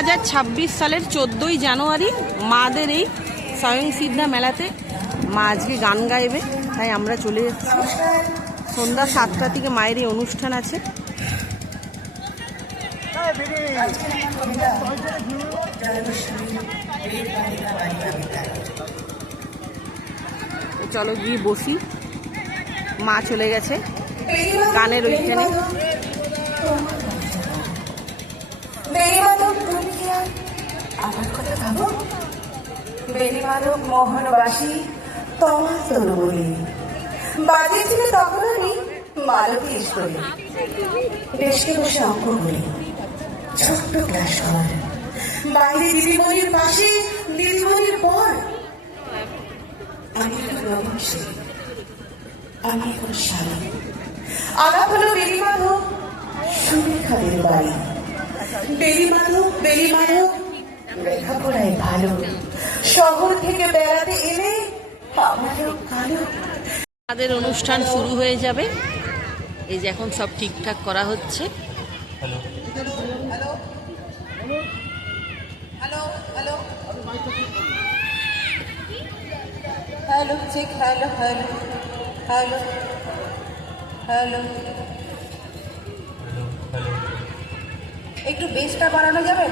2026 সালের 14ই জানুয়ারি মাদের এই স্বয়ংসিদ্ধা মেলাতে মা আজকে গান গাইবে, তাই আমরা চলে যাচ্ছি। সন্ধ্যা 7টা থেকে মায়ের এই অনুষ্ঠান আছে। চলো গিয়ে বসি, মা চলে গেছে গানের ওইখানে। আমার কথা ভাবো, বেলিমাধব মোহনবাসী তোমার তরু বলি বাজিয়েছিল তখন আমি মালতী স্কুলে বেশকে বসে অঙ্ক করি। ছোট্ট ক্লাস ঘর, বাইরে দিদিমণির পাশে দিদিমণির পর। আমি এখন রবংশী, আমি এখন স্বামী। আলাপ হলো বেলিমাধব সুরেখাদের বাড়ি। বেলিমাধব লেখাপড়ায় ভালো, শহর থেকে বেড়াতে এলে আমারও ভালো। আমাদের অনুষ্ঠান শুরু হয়ে যাবে। এই যে এখন সব ঠিকঠাক করা হচ্ছে। Hello check, hello hello hello hello. একটু বেসটা বাড়ানো যাবে?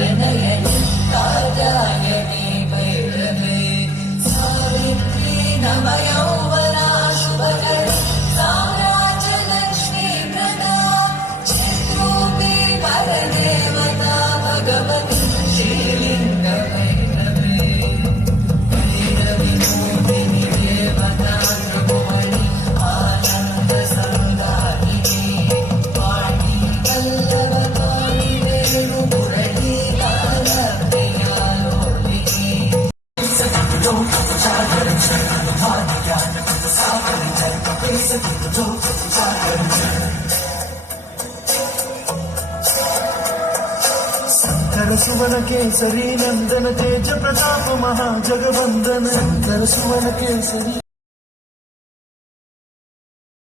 भाग्यनयनि कात्यायनि भैरवे सावित्री नवयौवना शुभकरे साम्राज्यलक्ष्मी प्रदा चिद्रूपी परदेवता भगवती श्रीलिङ्गभैरवे भैरविनोदिनि देवता त्रिभुवनि आनन्दसङ्गारिणी वाणी वल्लभकारि वेणुमुरळी गानप्रियालोलिनी शंकर सुवन केसरी नंदन तेज प्रताप महाजगवंदन शंकर सुवन केसरी